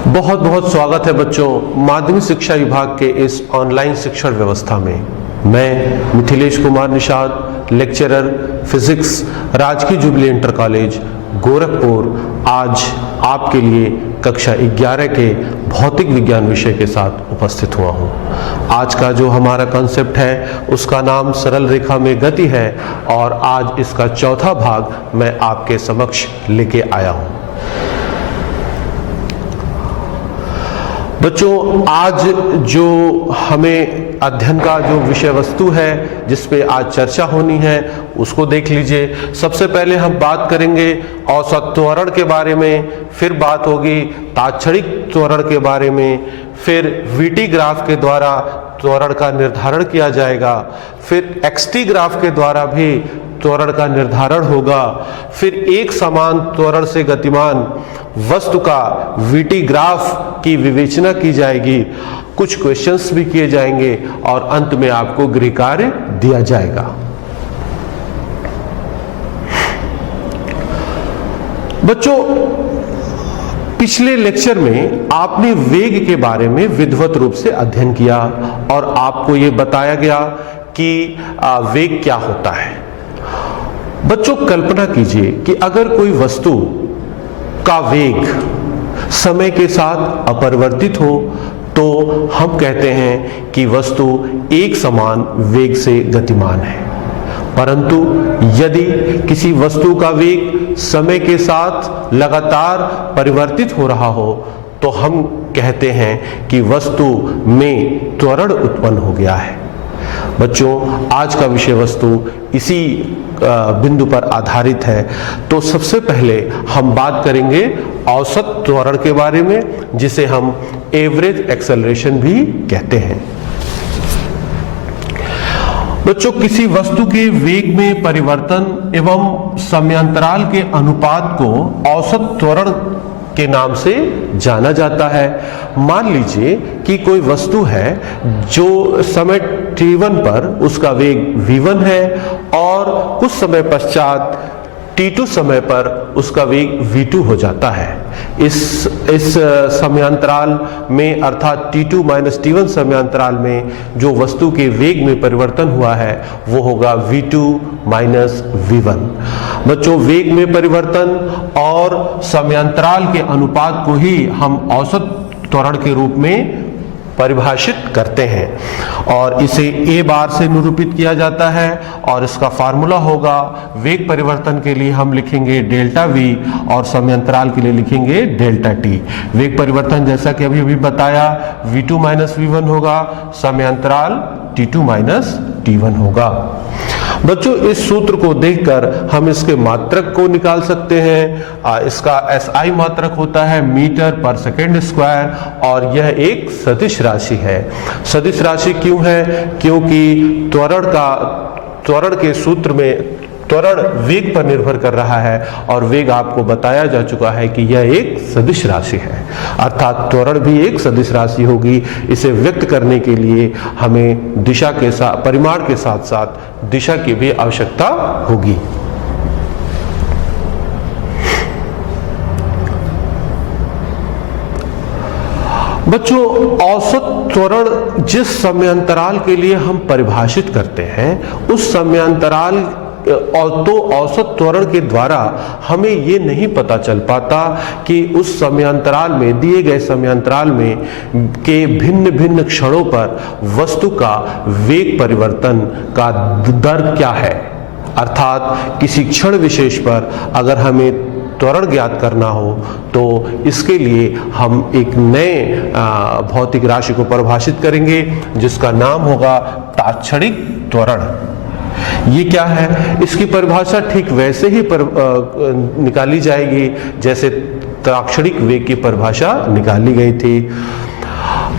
बहुत बहुत स्वागत है बच्चों माध्यमिक शिक्षा विभाग के इस ऑनलाइन शिक्षण व्यवस्था में। मैं मिथिलेश कुमार निषाद, लेक्चरर फिजिक्स, राजकीय जुबली इंटर कॉलेज गोरखपुर, आज आपके लिए कक्षा 11 के भौतिक विज्ञान विषय के साथ उपस्थित हुआ हूँ। आज का जो हमारा कॉन्सेप्ट है उसका नाम सरल रेखा में गति है और आज इसका चौथा भाग मैं आपके समक्ष लेके आया हूँ। बच्चों, आज जो हमें अध्ययन का जो विषय वस्तु है जिस पे आज चर्चा होनी है उसको देख लीजिए। सबसे पहले हम बात करेंगे औसत त्वरण के बारे में, फिर बात होगी तात्क्षणिक त्वरण के बारे में, फिर वीटी ग्राफ के द्वारा त्वरण का निर्धारण किया जाएगा, फिर एक्सटी ग्राफ के द्वारा भी त्वरण का निर्धारण होगा, फिर एक समान त्वरण से गतिमान वस्तु का वीटी ग्राफ की विवेचना की जाएगी, कुछ क्वेश्चंस भी किए जाएंगे और अंत में आपको गृह कार्य दिया जाएगा। बच्चों, पिछले लेक्चर में आपने वेग के बारे में विधिवत रूप से अध्ययन किया और आपको यह बताया गया कि वेग क्या होता है। बच्चों, कल्पना कीजिए कि अगर कोई वस्तु का वेग समय के साथ अपरिवर्तित हो तो हम कहते हैं कि वस्तु एक समान वेग से गतिमान है। परंतु यदि किसी वस्तु का वेग समय के साथ लगातार परिवर्तित हो रहा हो तो हम कहते हैं कि वस्तु में त्वरण उत्पन्न हो गया है। बच्चों, आज का विषय वस्तु इसी बिंदु पर आधारित है। तो सबसे पहले हम बात करेंगे औसत त्वरण के बारे में, जिसे हम एवरेज एक्सेलरेशन भी कहते हैं। बच्चों, किसी वस्तु के वेग में परिवर्तन एवं समयांतराल के अनुपात को औसत त्वरण के नाम से जाना जाता है। मान लीजिए कि कोई वस्तु है जो समय t1 पर उसका वेग v1 है और कुछ समय पश्चात t2 समय पर उसका वेग v2 हो जाता है। इस समयांतराल में अर्थात t2 - t1 समयांतराल में जो वस्तु के वेग में परिवर्तन हुआ है वो होगा v2 - v1। बच्चों, वेग में परिवर्तन और समयांतराल के अनुपात को ही हम औसत त्वरण के रूप में परिभाषित करते हैं और इसे a बार से निरूपित किया जाता है और इसका फार्मूला होगा वेग परिवर्तन के लिए हम लिखेंगे डेल्टा v और समयांतराल के लिए लिखेंगे डेल्टा t। वेग परिवर्तन जैसा कि अभी बताया v2 - v1 होगा, समयांतराल t2 - t1 होगा। बच्चों, इस सूत्र को देखकर हम इसके मात्रक को निकाल सकते हैं। इसका SI मात्रक होता है मीटर पर सेकेंड स्क्वायर और यह एक सदिश राशि है। सदिश राशि क्यों है? क्योंकि त्वरण के सूत्र में त्वरण वेग पर निर्भर कर रहा है और वेग आपको बताया जा चुका है कि यह एक सदिश राशि है, अर्थात त्वरण भी एक सदिश राशि होगी। इसे व्यक्त करने के लिए हमें दिशा के साथ, परिमाण के साथ साथ दिशा की भी आवश्यकता होगी। बच्चों, औसत त्वरण जिस समयांतराल के लिए हम परिभाषित करते हैं उस समयांतराल तो औसत त्वरण के द्वारा हमें ये नहीं पता चल पाता कि उस समयांतराल में, दिए गए समयांतराल में के भिन्न भिन्न क्षणों पर वस्तु का वेग परिवर्तन का दर क्या है। अर्थात किसी क्षण विशेष पर अगर हमें त्वरण ज्ञात करना हो तो इसके लिए हम एक नए भौतिक राशि को परिभाषित करेंगे जिसका नाम होगा तात्क्षणिक त्वरण। ये क्या है? इसकी परिभाषा ठीक वैसे ही निकाली जाएगी जैसे तात्क्षणिक वेग की परिभाषा निकाली गई थी।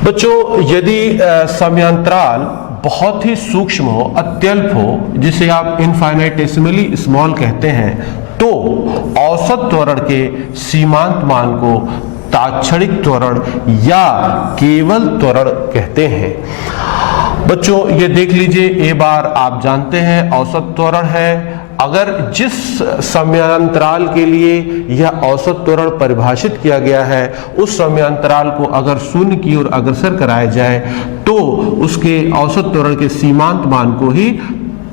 बच्चों, यदि समयांतराल बहुत ही सूक्ष्म हो, अत्यल्प हो, जिसे आप इनफाइनाइटेसिमली स्मॉल कहते हैं, तो औसत त्वरण के सीमांत मान को तात्क्षणिक त्वरण या केवल त्वरण कहते हैं। बच्चों, ये देख लीजिए, a बार आप जानते हैं औसत त्वरण है, अगर जिस समयांतराल के लिए यह औसत त्वरण परिभाषित किया गया है उस समयांतराल को अगर शून्य की ओर अग्रसर कराया जाए तो उसके औसत त्वरण के सीमांत मान को ही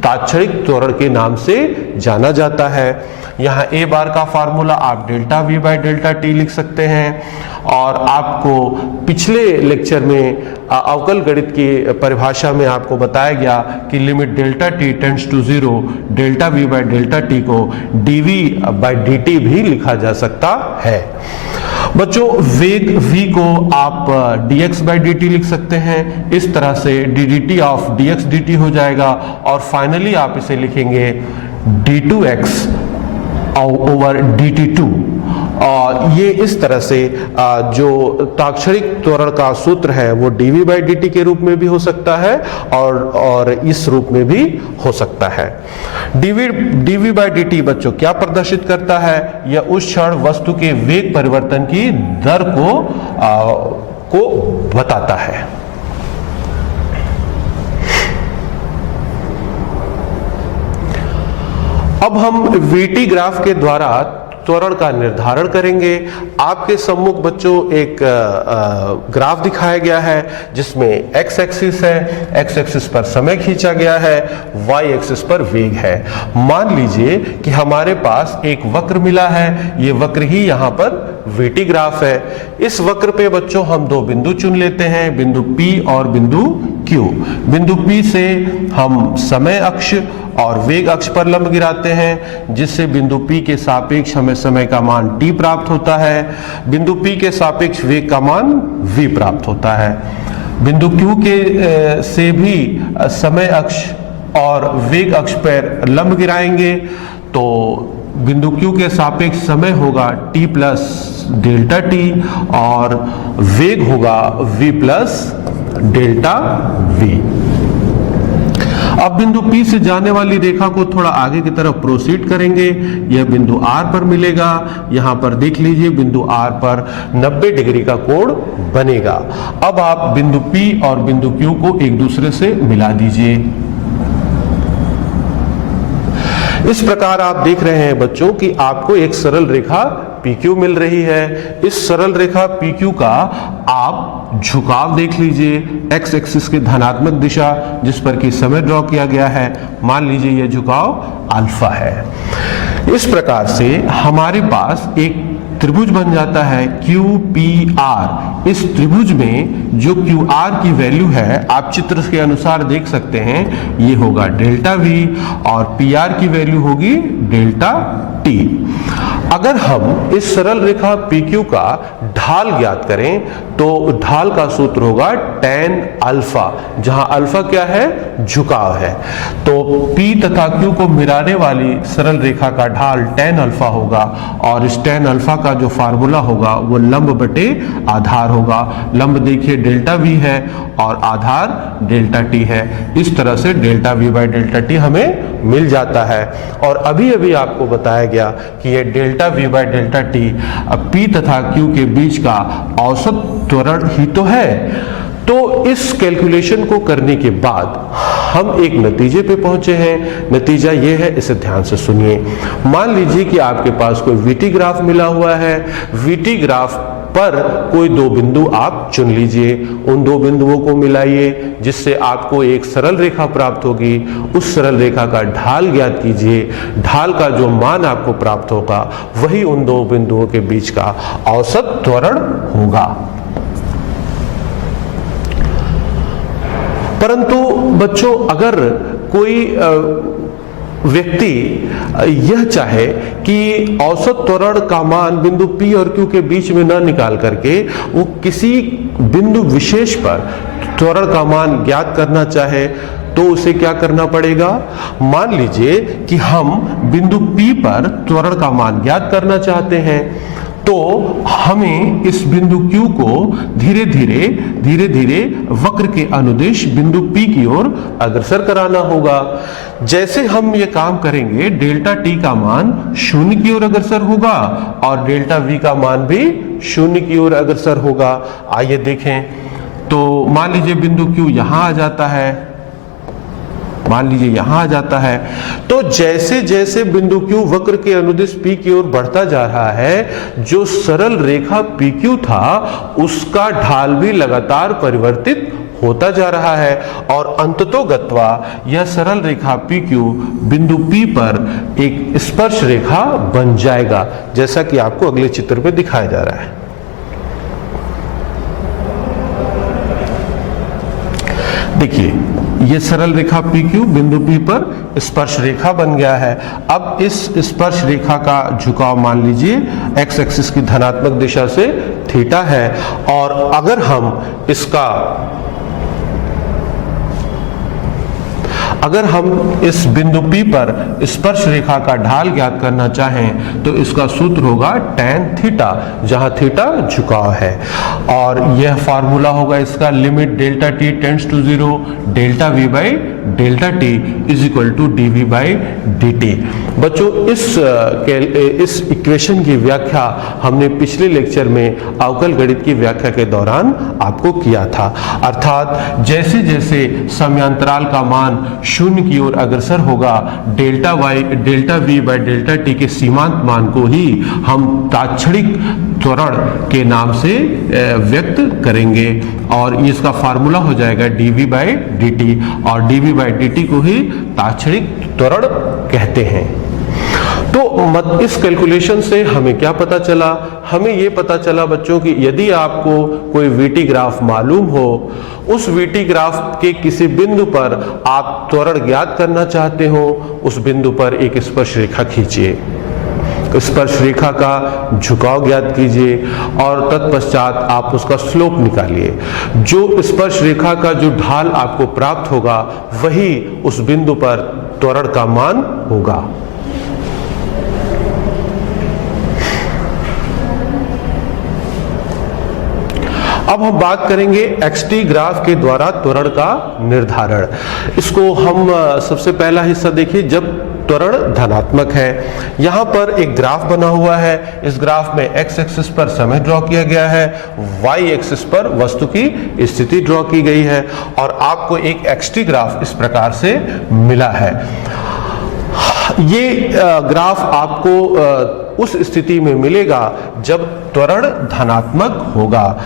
तात्क्षणिक त्वरण के नाम से जाना जाता है। यहाँ ए बार का फार्मूला आप delta V by delta T लिख सकते हैं, और आपको पिछले लेक्चर में अवकल गणित की परिभाषा में आपको बताया गया कि limit delta T tends to 0 delta V by delta T को डीवी बाई डी भी लिखा जा सकता है। बच्चों वेग v को आप dx बाई dt लिख सकते हैं, इस तरह से dt ऑफ dx dt हो जाएगा, और फाइनली आप इसे लिखेंगे d2x ओवर dt2। और ये इस तरह से जो तात्क्षणिक त्वरण का सूत्र है वो dv बाई dt के रूप में भी हो सकता है और इस रूप में भी हो सकता है। dv बाई dt बच्चों क्या प्रदर्शित करता है? यह उस क्षण वस्तु के वेग परिवर्तन की दर को बताता है। अब हम वीटी ग्राफ के द्वारा त्वरण का निर्धारण करेंगे। आपके सम्मुख बच्चों एक ग्राफ दिखाया गया है जिसमें एक्स एक्सिस है, एक्स एक्सिस पर समय खींचा गया है, वाई एक्सिस पर वेग है। मान लीजिए कि हमारे पास एक वक्र मिला है, ये वक्र ही यहाँ पर वीटी ग्राफ है। इस वक्र पे बच्चों हम दो बिंदु चुन लेते हैं, बिंदु P और बिंदु Q। बिंदु P से हम समय अक्ष और वेग अक्ष पर लंब गिराते हैं, जिससे बिंदु P के सापेक्ष हमें समय का मान t प्राप्त होता है, बिंदु P के सापेक्ष वेग का मान v प्राप्त होता है। बिंदु Q के से भी समय अक्ष और वेग अक्ष पर लंब गिराएंगे तो बिंदु Q के सापेक्ष समय होगा t प्लस डेल्टा टी और वेग होगा v प्लस डेल्टा v। अब बिंदु P से जाने वाली रेखा को थोड़ा आगे की तरफ प्रोसीड करेंगे, यह बिंदु R पर मिलेगा। यहां पर देख लीजिए बिंदु R पर 90 डिग्री का कोण बनेगा। अब आप बिंदु P और बिंदु Q को एक दूसरे से मिला दीजिए। इस प्रकार आप देख रहे हैं बच्चों कि आपको एक सरल रेखा PQ मिल रही है। इस सरल रेखा PQ का आप झुकाव देख लीजिए, एक्स एक्सिस की धनात्मक दिशा जिस पर कि समय ड्रॉ किया गया है, मान लीजिए यह झुकाव अल्फा है। इस प्रकार से हमारे पास एक त्रिभुज बन जाता है QPR। इस त्रिभुज में जो QR की वैल्यू है आप चित्र के अनुसार देख सकते हैं, ये होगा डेल्टा V और PR की वैल्यू होगी डेल्टा T। अगर हम इस सरल रेखा PQ का ढाल ज्ञात करें तो ढाल का सूत्र होगा tan अल्फा, जहां अल्फा क्या है? झुकाव है। तो P तथा Q को मिलाने वाली सरल रेखा का ढाल tan अल्फा होगा, और इस tan अल्फा का जो फार्मूला होगा वो लंब बटे आधार होगा। लंब देखिए डेल्टा V है और आधार डेल्टा T है। इस तरह से delta V by delta T हमें मिल जाता है। और अभी अभी आपको बताया गया कि ये delta V by delta T P तथा Q के बीच का औसत त्वरण ही तो है। तो इस कैलकुलेशन को करने के बाद हम एक नतीजे पे पहुंचे हैं। नतीजा ये है, इसे ध्यान से सुनिए। मान लीजिए कि आपके पास कोई वीटी ग्राफ मिला हुआ है। वीटी ग्राफ पर कोई दो बिंदु आप चुन लीजिए, उन दो बिंदुओं को मिलाइए जिससे आपको एक सरल रेखा प्राप्त होगी। उस सरल रेखा का ढाल ज्ञात कीजिए। ढाल का जो मान आपको प्राप्त होगा वही उन दो बिंदुओं के बीच का औसत त्वरण होगा। परंतु बच्चों अगर कोई व्यक्ति यह चाहे कि औसत त्वरण का मान बिंदु P और Q के बीच में न निकाल करके वो किसी बिंदु विशेष पर त्वरण का मान ज्ञात करना चाहे तो उसे क्या करना पड़ेगा? मान लीजिए कि हम बिंदु P पर त्वरण का मान ज्ञात करना चाहते हैं, तो हमें इस बिंदु Q को धीरे धीरे वक्र के अनुदिश बिंदु P की ओर अग्रसर कराना होगा। जैसे हम ये काम करेंगे डेल्टा T का मान शून्य की ओर अग्रसर होगा और डेल्टा V का मान भी शून्य की ओर अग्रसर होगा। आइए देखें, तो मान लीजिए बिंदु Q यहां आ जाता है मान लीजिए यहां आ जाता है। तो जैसे जैसे बिंदु Q वक्र के अनुदिश P की ओर बढ़ता जा रहा है, जो सरल रेखा PQ था उसका ढाल भी लगातार परिवर्तित होता जा रहा है और अंततोगत्वा यह सरल रेखा PQ बिंदु P पर एक स्पर्श रेखा बन जाएगा, जैसा कि आपको अगले चित्र में दिखाया जा रहा है। देखिए ये सरल रेखा PQ बिंदु P पर स्पर्श रेखा बन गया है। अब इस स्पर्श रेखा का झुकाव मान लीजिए एक्स एक्सिस की धनात्मक दिशा से थीटा है, और अगर हम इस बिंदु P पर स्पर्श रेखा का ढाल ज्ञात करना चाहें तो इसका सूत्र होगा tan थीटा, जहां थीटा झुकाव है, और यह फार्मूला होगा इसका limit delta t tends to 0 delta v by delta t is equal to dv by dt। बच्चों इस इक्वेशन की व्याख्या हमने पिछले लेक्चर में अवकल गणित की व्याख्या के दौरान आपको किया था, अर्थात जैसे जैसे समयांतराल का मान शून्य की ओर अग्रसर होगा, delta v by delta t के सीमांत मान को ही हम तात्क्षणिक त्वरण के नाम से व्यक्त करेंगे, और इसका फार्मूला हो जाएगा dv बाई dt, और dv बाई dt को ही तात्क्षणिक त्वरण कहते हैं। तो इस कैलकुलेशन से हमें क्या पता चला? हमें यह पता चला बच्चों कि यदि आपको कोई VT ग्राफ मालूम हो, उस VT ग्राफ के किसी बिंदु पर आप त्वरण ज्ञात करना चाहते हो, उस बिंदु पर एक स्पर्श रेखा खींचिए, स्पर्श रेखा का झुकाव ज्ञात कीजिए और तत्पश्चात आप उसका स्लोप निकालिए। जो स्पर्श रेखा का जो ढाल आपको प्राप्त होगा वही उस बिंदु पर त्वरण का मान होगा। अब हम बात करेंगे xt ग्राफ के द्वारा त्वरण का निर्धारण। इसको हम सबसे पहला हिस्सा देखिए, जब त्वरण धनात्मक है। यहां पर एक ग्राफ बना हुआ है, इस ग्राफ में x एक्सिस पर समय ड्रॉ किया गया है, y एक्सिस पर वस्तु की स्थिति ड्रॉ की गई है, और आपको एक xt ग्राफ इस प्रकार से मिला है। ये ग्राफ आपको उस स्थिति में मिलेगा जब त्वरण धनात्मक होगा।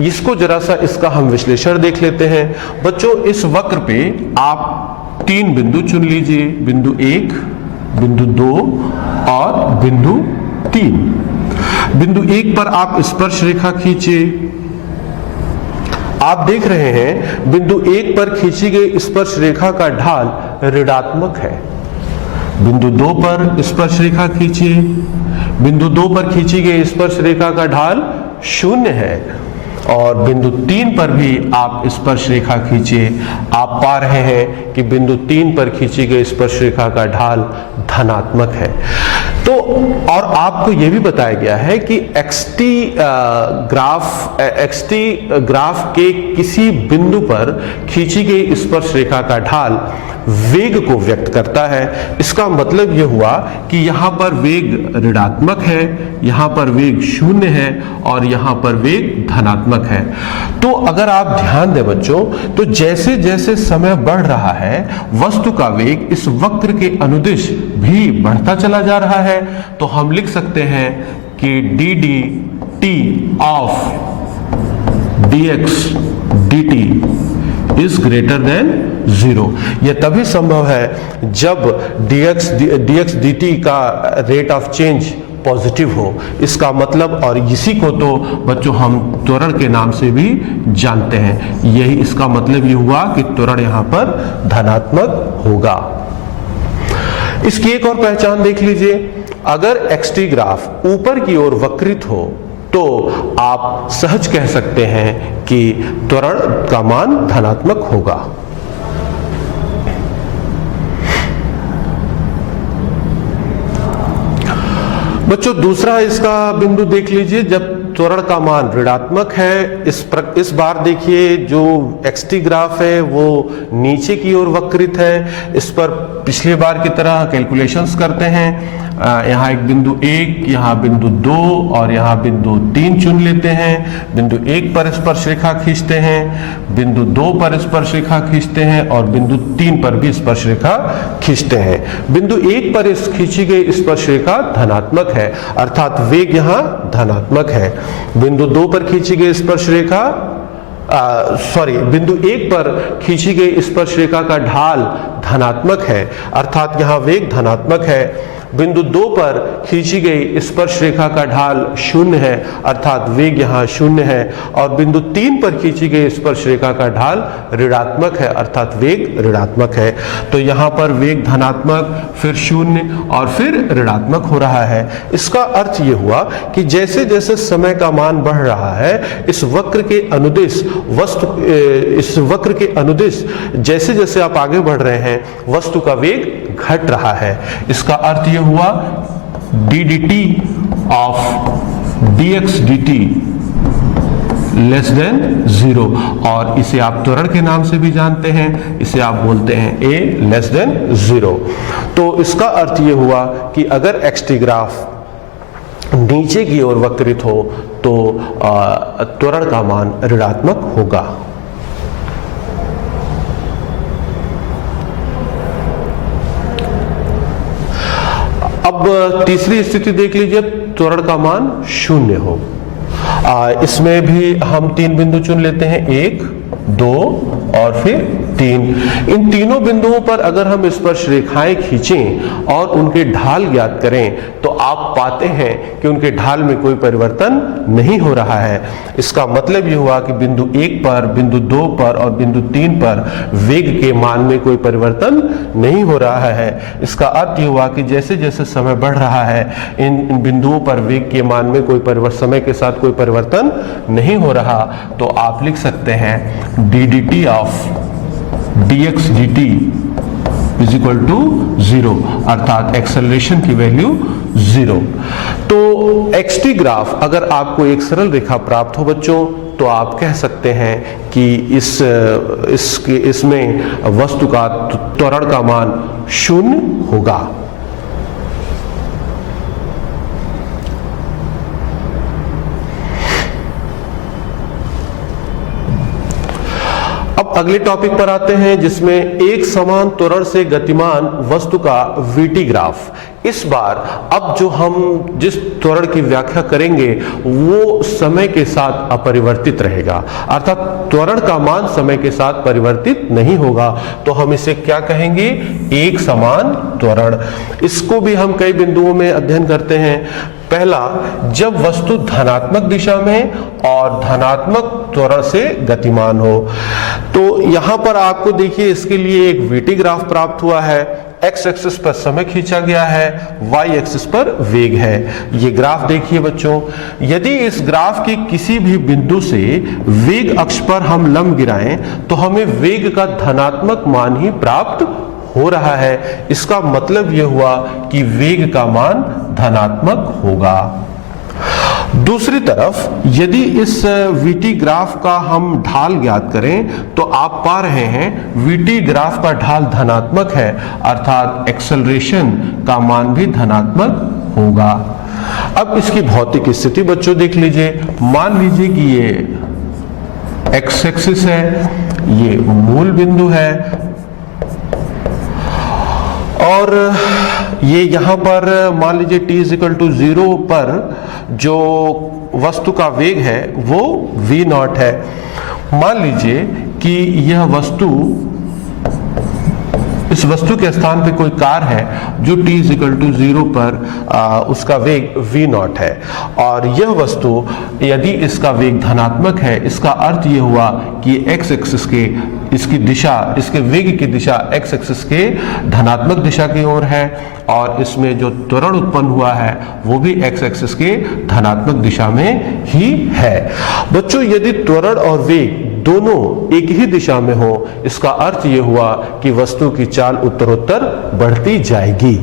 इसको जरा सा इसका हम विश्लेषण देख लेते हैं। बच्चों इस वक्र पे आप 3 बिंदु चुन लीजिए, बिंदु 1, बिंदु 2 और बिंदु 3। बिंदु 1 पर आप स्पर्श रेखा खींचिए। आप देख रहे हैं बिंदु 1 पर खींची गई स्पर्श रेखा का ढाल ऋणात्मक है। बिंदु 2 पर स्पर्श रेखा खींचिए, बिंदु 2 पर खींची गई स्पर्श रेखा का ढाल 0 है, और बिंदु 3 पर भी आप स्पर्श रेखा खींचिए। आप पा रहे हैं कि बिंदु 3 पर खींची गई स्पर्श रेखा का ढाल धनात्मक है। तो और आपको यह भी बताया गया है कि xt ग्राफ के किसी बिंदु पर खींची गई स्पर्श रेखा का ढाल वेग को व्यक्त करता है। इसका मतलब यह हुआ कि यहां पर वेग ऋणात्मक है, यहां पर वेग 0 है, और यहां पर वेग धनात्मक है। तो अगर आप ध्यान दें बच्चों, तो जैसे जैसे समय बढ़ रहा है वस्तु का वेग इस वक्र के अनुदिश भी बढ़ता चला जा रहा है। तो हम लिख सकते हैं कि dd t of dx dt is greater than 0। यह तभी संभव है जब dx dt का रेट ऑफ चेंज पॉजिटिव हो। इसका मतलब, और इसी को तो बच्चों हम त्वरण के नाम से भी जानते हैं, यही इसका मतलब ये हुआ कि त्वरण यहां पर धनात्मक होगा। इसकी एक और पहचान देख लीजिए, अगर xt ग्राफ ऊपर की ओर वक्रित हो तो आप सहज कह सकते हैं कि त्वरण का मान धनात्मक होगा। बच्चों दूसरा इसका बिंदु देख लीजिए, जब त्वरण का मान ऋणात्मक है। इस बार देखिए जो xt ग्राफ है वो नीचे की ओर वक्रित है। इस पर पिछले बार की तरह कैलकुलेशंस करते हैं। यहाँ एक बिंदु 1, यहाँ बिंदु 2 और यहाँ बिंदु 3 चुन लेते हैं। बिंदु 1 पर स्पर्शरेखा खींचते हैं, बिंदु 2 पर स्पर्शरेखा खींचते हैं और बिंदु 3 पर भी स्पर्शरेखा खींचते हैं। बिंदु 1 पर इस खींची गई स्पर्शरेखा धनात्मक है, अर्थात वेग यहाँ धनात्मक है। बिंदु 2 पर खींची गई स्पर्शरेखा बिंदु 1 पर खींची गई स्पर्शरेखा का ढाल धनात्मक है, अर्थात यहाँ वेग धनात्मक है। बिंदु 2 पर खींची गई स्पर्श रेखा का ढाल 0 है, अर्थात वेग यहाँ 0 है। और बिंदु 3 पर खींची गई स्पर्श रेखा का ढाल ऋणात्मक है, अर्थात वेग ऋणात्मक है। तो यहाँ पर वेग धनात्मक, फिर 0 और फिर ऋणात्मक हो रहा है। इसका अर्थ ये हुआ कि जैसे जैसे समय का मान बढ़ रहा है, इस वक्र के अनुदिश जैसे जैसे आप आगे बढ़ रहे हैं, वस्तु का वेग घट रहा है। इसका अर्थ हुआ d dt of dx dt less than 0, और इसे आप त्वरण के नाम से भी जानते हैं, इसे आप बोलते हैं a लेस देन 0। तो इसका अर्थ यह हुआ कि अगर xt ग्राफ नीचे की ओर वक्रित हो तो त्वरण का मान ऋणात्मक होगा। अब तीसरी स्थिति देख लीजिए, त्वरण का मान 0 हो। इसमें भी हम 3 बिंदु चुन लेते हैं, 1, 2 और फिर 3। इन तीनों बिंदुओं पर अगर हम स्पर्श रेखाएं खींचें और उनके ढाल ज्ञात करें तो आप पाते हैं कि उनके ढाल में कोई परिवर्तन नहीं हो रहा है। इसका मतलब यह हुआ कि बिंदु 1 पर, बिंदु 2 पर और बिंदु 3 पर वेग के मान में कोई परिवर्तन नहीं हो रहा है। इसका अर्थ यह हुआ कि जैसे जैसे समय बढ़ रहा है, इन बिंदुओं पर वेग के मान में कोई समय के साथ कोई परिवर्तन नहीं हो रहा। तो आप लिख सकते हैं d dt of dx dt is equal to 0, अर्थात एक्सेलरेशन की वैल्यू 0। तो xt ग्राफ अगर आपको एक सरल रेखा प्राप्त हो बच्चों, तो आप कह सकते हैं कि इसमें वस्तु का त्वरण का मान 0 होगा। अब अगले टॉपिक पर आते हैं, जिसमें एक समान त्वरण से गतिमान वस्तु का वीटी ग्राफ। इस बार अब जो हम जिस त्वरण की व्याख्या करेंगे वो समय के साथ अपरिवर्तित रहेगा, अर्थात त्वरण का मान समय के साथ परिवर्तित नहीं होगा। तो हम इसे क्या कहेंगे? एक समान त्वरण। इसको भी हम कई बिंदुओं में अध्ययन करते हैं। पहला, जब वस्तु धनात्मक दिशा में और धनात्मक त्वरण से गतिमान हो। तो यहां पर आपको देखिए इसके लिए एक वीटी ग्राफ प्राप्त हुआ है। एक्स एक्सिस पर समय खींचा गया है, वाई एक्सिस पर वेग है। ये ग्राफ देखिए बच्चों, यदि इस ग्राफ के किसी भी बिंदु से वेग अक्ष पर हम लंब गिराएं तो हमें वेग का धनात्मक मान ही प्राप्त हो रहा है। इसका मतलब यह हुआ कि वेग का मान धनात्मक होगा। दूसरी तरफ यदि इस वीटी ग्राफ का हम ढाल ज्ञात करें तो आप पा रहे हैं वीटी ग्राफ का ढाल धनात्मक है, अर्थात एक्सेलरेशन का मान भी धनात्मक होगा। अब इसकी भौतिक स्थिति बच्चों देख लीजिए। मान लीजिए कि ये एक्स एक्सिस है, ये मूल बिंदु है और ये यहां पर मान लीजिए t = 0 पर जो वस्तु का वेग है वो v0 है। मान लीजिए कि यह वस्तु, इस वस्तु के स्थान पे कोई कार है जो t = 0 पर उसका वेग v0 है और यह वस्तु यदि इसका वेग धनात्मक है, इसका अर्थ यह हुआ कि x एक्सिस के इसकी दिशा, इसके वेग की दिशा x एक्सिस के धनात्मक दिशा की ओर है और इसमें जो त्वरण उत्पन्न हुआ है वो भी x एक्सिस के धनात्मक दिशा में ही है। बच्चों यदि त्वरण और वेग दोनों एक ही दिशा में हो, इसका अर्थ यह हुआ कि वस्तु की चाल उत्तरोत्तर बढ़ती जाएगी।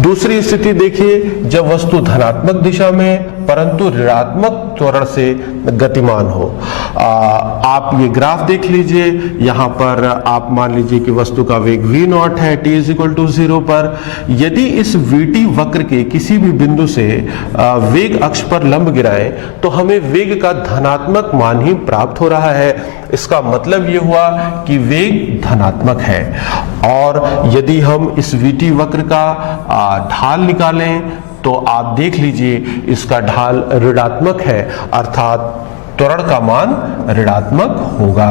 दूसरी स्थिति देखिए, जब वस्तु धनात्मक दिशा में परंतु ऋणात्मक त्वरण से गतिमान हो। आप ये ग्राफ देख लीजिए, यहाँ पर आप मान लीजिए कि वस्तु का वेग v0 है t = 0 पर। यदि इस vt वक्र के किसी भी बिंदु से वेग अक्ष पर लंब गिराएं तो हमें वेग का धनात्मक मान ही प्राप्त हो रहा है। इसका मतलब ये हुआ कि वेग धनात्मक है। और यदि हम इस vt वक्र का ढाल निकालें तो आप देख लीजिए इसका ढाल ऋणात्मक है, अर्थात त्वरण का मान ऋणात्मक होगा।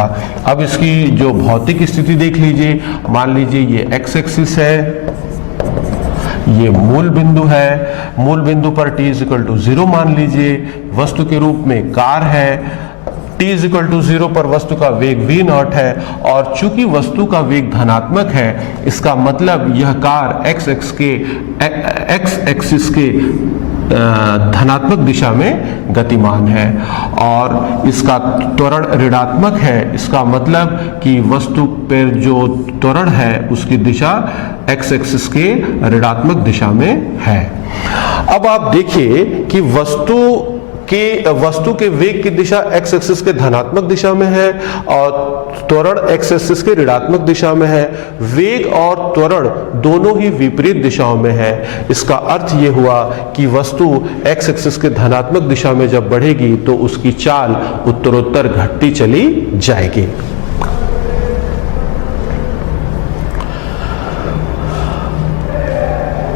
अब इसकी जो भौतिक स्थिति देख लीजिए, मान लीजिए ये x एक्सिस है, ये मूल बिंदु है, मूल बिंदु पर t = 0 मान लीजिए, वस्तु के रूप में कार है, t = 0 पर वस्तु का वेग v0 है, और चूंकि वस्तु का वेग धनात्मक है, इसका मतलब यह कार x एक्सिस के धनात्मक दिशा में गतिमान है, और इसका त्वरण ऋणात्मक है। इसका मतलब कि वस्तु पर जो त्वरण है उसकी दिशा x एक्सिस के ऋणात्मक दिशा में है। अब आप देखिए कि वस्तु के वेग की दिशा x एक्सिस के धनात्मक दिशा में है और त्वरण x एक्सिस के ऋणात्मक दिशा में है। वेग और त्वरण दोनों ही विपरीत दिशाओं में है। इसका अर्थ ये हुआ कि वस्तु x एक्सिस के धनात्मक दिशा में जब बढ़ेगी तो उसकी चाल उत्तरोत्तर घटती चली जाएगी।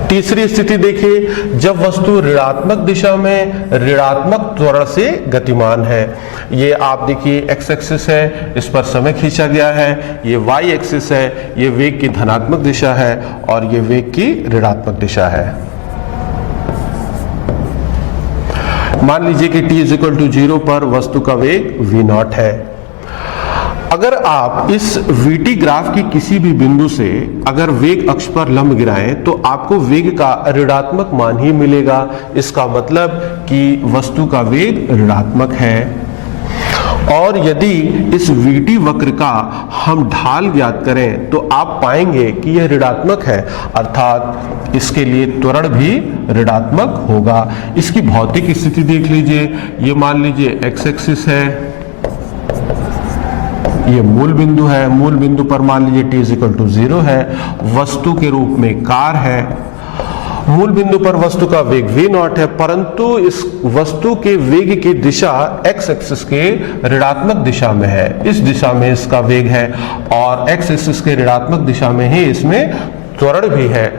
तीसरी स्थिति देखिए, जब वस्तु ऋणात्मक दिशा में ऋणात्मक त्वरण से गतिमान है। ये आप देखिए x एक्सिस है, इस पर समय खींचा गया है, ये y एक्सिस है, ये वेग की धनात्मक दिशा है और ये वेग की ऋणात्मक दिशा है। मान लीजिए कि t = 0 पर वस्तु का वेग v0 है। अगर आप इस vt ग्राफ की किसी भी बिंदु से अगर वेग अक्ष पर लंब गिराएं तो आपको वेग का ऋणात्मक मान ही मिलेगा। इसका मतलब कि वस्तु का वेग ऋणात्मक है। और यदि इस vt वक्र का हम ढाल ज्ञात करें तो आप पाएंगे कि यह ऋणात्मक है, अर्थात इसके लिए त्वरण भी ऋणात्मक होगा। इसकी भौतिक स्थिति देख लीजिए, ये मान लीजिए x एक्सिस है, ये मूल बिंदु है, मूल बिंदु पर मान लीजिए t = 0 है, वस्तु के रूप में कार है, मूल बिंदु पर वस्तु का वेग v0 है, परंतु इस वस्तु के वेग की दिशा x एक्सिस के ऋणात्मक दिशा में है। इस दिशा में इसका वेग है और x एक्सिस के ऋणात्मक दिशा में ही इसमें त्वरण भी है।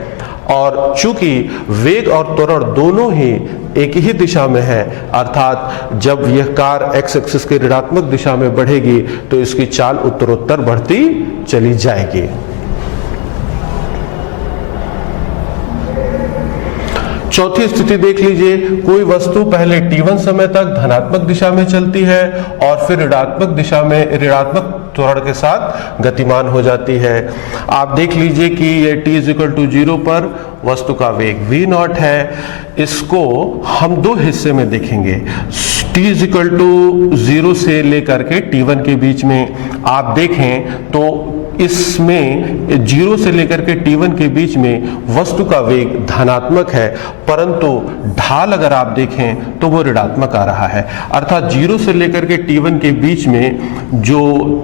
और चूंकि वेग और त्वरण दोनों ही एक ही दिशा में है, अर्थात जब यह कार x एक्सिस के ऋणात्मक दिशा में बढ़ेगी तो इसकी चाल उत्तरोत्तर बढ़ती चली जाएगी। चौथी स्थिति देख लीजिए, कोई वस्तु पहले t1 समय तक धनात्मक दिशा में चलती है और फिर ऋणात्मक दिशा में ऋणात्मक त्वरण के साथ गतिमान हो जाती है। आप देख लीजिए कि ये t = 0 पर वस्तु का वेग v0 है। इसको हम दो हिस्से में देखेंगे, t = 0 से लेकर के t1 के बीच में। आप देखें तो इसमें 0 से लेकर के t1 के बीच में वस्तु का वेग धनात्मक है, परंतु ढाल अगर आप देखें तो वो ऋणात्मक आ रहा है। अर्थात 0 से लेकर के t1 के बीच में जो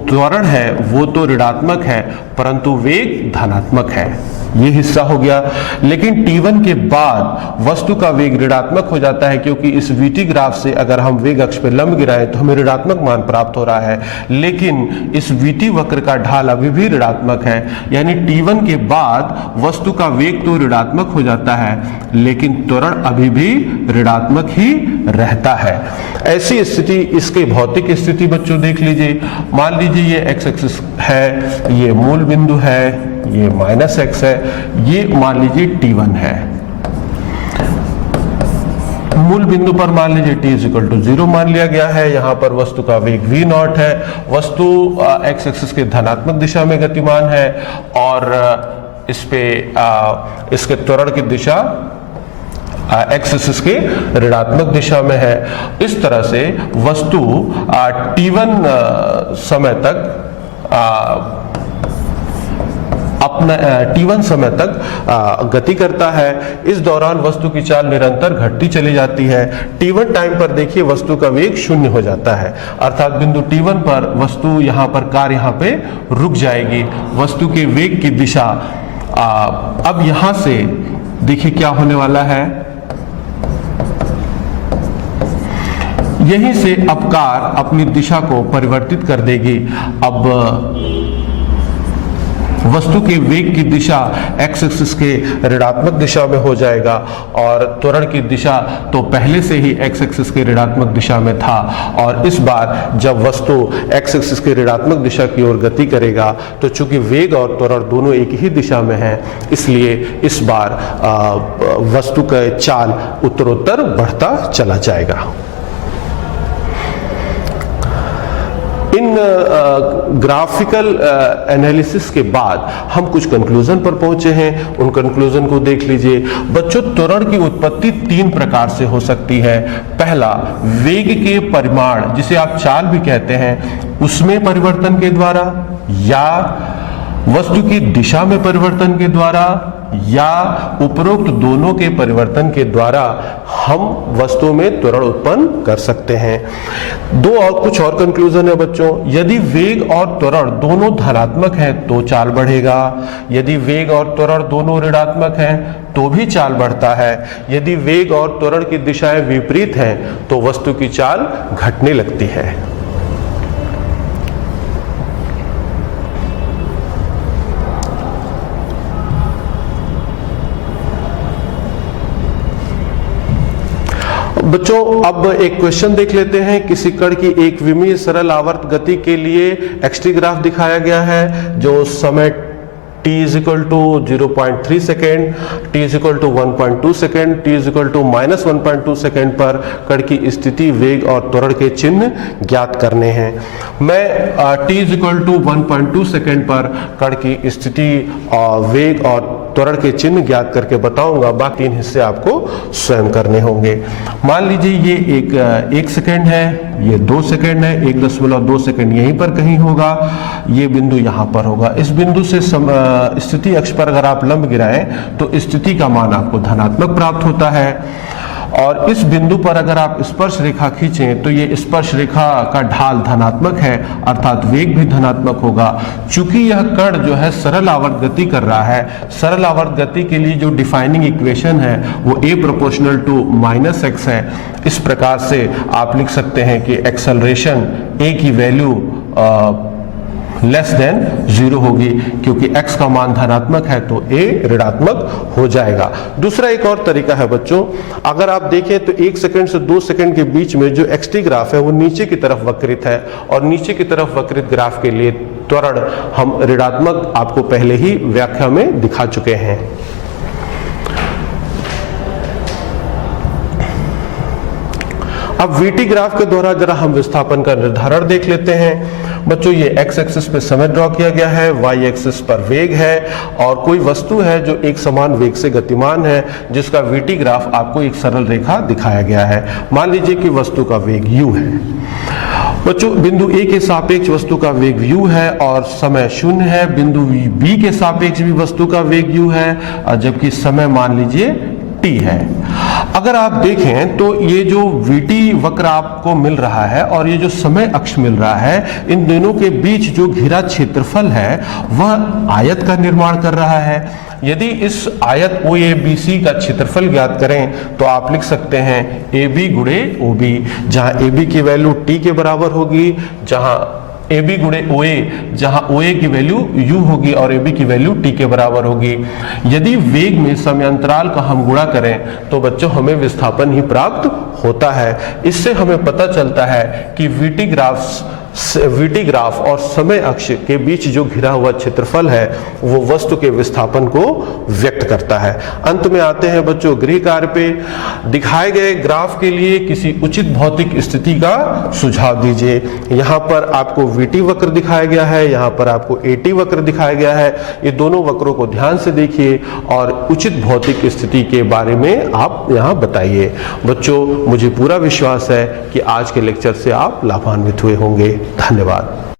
त्वरण है वो तो ऋणात्मक है परंतु वेग धनात्मक है। ये हिस्सा हो गया। लेकिन t1 के बाद वस्तु का वेग ऋणात्मक हो जाता है, क्योंकि इस vt ग्राफ से अगर हम वेग अक्ष पर लंब गिराएं तो हमें ऋणात्मक मान प्राप्त हो रहा है। लेकिन इस vt वक्र का ढाल अभी भी ऋणात्मक है, यानी t1 के बाद वस्तु का वेग तो ऋणात्मक हो जाता है लेकिन त्वरण अभी भी ऋणात्मक ही रहता है। ऐसी स्थिति, इसके भौतिक स्थिति बच्चों देख लीजिए। मान लीजिए ये x एक्सिस है, ये मूल बिंदु है, ये -x है, ये मान लीजिए t1 है। मूल बिंदु पर मान लीजिए t = 0 मान लिया गया है। यहाँ पर वस्तु का वेग v0 है, वस्तु x एक्सिस के धनात्मक दिशा में गतिमान है और इस पे इसके त्वरण की दिशा x एक्सिस के ऋणात्मक दिशा में है। इस तरह से वस्तु t1 समय तक अपना t1 समय तक गति करता है। इस दौरान वस्तु की चाल निरंतर घटती चली जाती है। t1 टाइम पर देखिए वस्तु का वेग 0 हो जाता है, अर्थात बिंदु t1 पर वस्तु यहाँ पर कार यहाँ पे रुक जाएगी। वस्तु के वेग की दिशा अब यहां से देखिए क्या होने वाला है, यहीं से अब कार अपनी दिशा को परिवर्तित कर देगी। अब वस्तु के वेग की दिशा एक्स एक्सिस के ऋणात्मक दिशा में हो जाएगा और त्वरण की दिशा तो पहले से ही एक्स एक्सिस के ऋणात्मक दिशा में था, और इस बार जब वस्तु एक्स एक्सिस के ऋणात्मक दिशा की ओर गति करेगा तो चूंकि वेग और त्वरण दोनों एक ही दिशा में है, इसलिए इस बार वस्तु का चाल उत्तरोत्तर बढ़ता चला जाएगा। इन ग्राफिकल एनालिसिस के बाद हम कुछ कंक्लूजन पर पहुंचे हैं, उन कंक्लूजन को देख लीजिए। बच्चों, त्वरण की उत्पत्ति 3 प्रकार से हो सकती है। पहला, वेग के परिमाण जिसे आप चाल भी कहते हैं उसमें परिवर्तन के द्वारा, या वस्तु की दिशा में परिवर्तन के द्वारा, या उपरोक्त दोनों के परिवर्तन के द्वारा हम वस्तु में त्वरण उत्पन्न कर सकते हैं। कुछ और कंक्लूजन है बच्चों। यदि वेग और त्वरण दोनों धनात्मक हैं तो चाल बढ़ेगा, यदि वेग और त्वरण दोनों ऋणात्मक हैं तो भी चाल बढ़ता है, यदि वेग और त्वरण की दिशाएं विपरीत हैं तो वस्तु की चाल घटने लगती है। बच्चों, अब एक क्वेश्चन देख लेते हैं। किसी कण की एक विमीय सरल आवर्त गति के लिए एक्सटी ग्राफ दिखाया गया है, जो समय t = 0.3 second, t = 1.2 second, t = -1.2 second पर कण की स्थिति, वेग और त्वरण के चिन्ह ज्ञात करने हैं। मैं t = 1.2 सेकेंड पर कण की स्थिति, वेग और त्वरण के चिन्ह ज्ञात करके बताऊंगा, बाकी 3 हिस्से आपको स्वयं करने होंगे। मान लीजिए ये 1 सेकेंड है, ये 2 सेकेंड है, 1.2 सेकेंड यहीं पर कहीं होगा, ये बिंदु यहां पर होगा। इस बिंदु से स्थिति अक्ष पर अगर आप लंब गिराएं तो स्थिति का मान आपको धनात्मक प्राप्त होता है, और इस बिंदु पर अगर आप स्पर्श रेखा खींचें तो ये स्पर्श रेखा का ढाल धनात्मक है, अर्थात वेग भी धनात्मक होगा। चूंकि यह कण जो है सरल आवर्त गति कर रहा है, सरल आवर्त गति के लिए जो डिफाइनिंग इक्वेशन है वो a = -x है। इस प्रकार से आप लिख सकते हैं कि एक्सेलरेशन a की वैल्यू <0 होगी, क्योंकि x का मान धनात्मक है तो a ऋणात्मक हो जाएगा। दूसरा एक और तरीका है बच्चों, अगर आप देखें तो 1 सेकंड से 2 सेकंड के बीच में जो xt ग्राफ है वो नीचे की तरफ वक्रित है, और नीचे की तरफ वक्रित ग्राफ के लिए त्वरण हम ऋणात्मक आपको पहले ही व्याख्या में दिखा चुके हैं। अब VT ग्राफ के द्वारा जरा हम विस्थापन का निर्धारण देख लेते हैं। बच्चों, ये x एक्सिस पे समय ड्रॉ किया गया है, y एक्सिस पर वेग है, और कोई वस्तु है जो एक समान वेग से गतिमान है, जिसका VT ग्राफ आपको एक सरल रेखा दिखाया गया है। मान लीजिए कि वस्तु का वेग u है। बच्चों, बिंदु A के सापेक्ष वस्तु का वेग u है और समय 0 है। बिंदु B के सापेक्ष भी वस्तु का वेग u है, जबकि समय मान लीजिए t है। अगर आप देखें तो ये जो VT वक्र आपको मिल रहा है और ये जो समय अक्ष मिल रहा है, इन दोनों के बीच जो घिरा क्षेत्रफल है वह आयत का निर्माण कर रहा है। यदि इस आयत OABC का क्षेत्रफल ज्ञात करें तो आप लिख सकते हैं AB × OB, जहां AB की वैल्यू t के बराबर होगी, जहां AB × OA, जहां OA की वैल्यू u होगी और AB की वैल्यू t के बराबर होगी। यदि वेग में समयांतराल का हम गुणा करें तो बच्चों हमें विस्थापन ही प्राप्त होता है। इससे हमें पता चलता है कि VT ग्राफ और समय अक्ष के बीच जो घिरा हुआ क्षेत्रफल है वो वस्तु के विस्थापन को व्यक्त करता है। अंत में आते हैं बच्चों गृह कार्य पे। दिखाए गए ग्राफ के लिए किसी उचित भौतिक स्थिति का सुझाव दीजिए। यहाँ पर आपको VT वक्र दिखाया गया है, यहाँ पर आपको AT वक्र दिखाया गया है। ये दोनों वक्रों को ध्यान से देखिए और उचित भौतिक स्थिति के बारे में आप यहाँ बताइए। बच्चों, मुझे पूरा विश्वास है कि आज के लेक्चर से आप लाभान्वित हुए होंगे। धन्यवाद।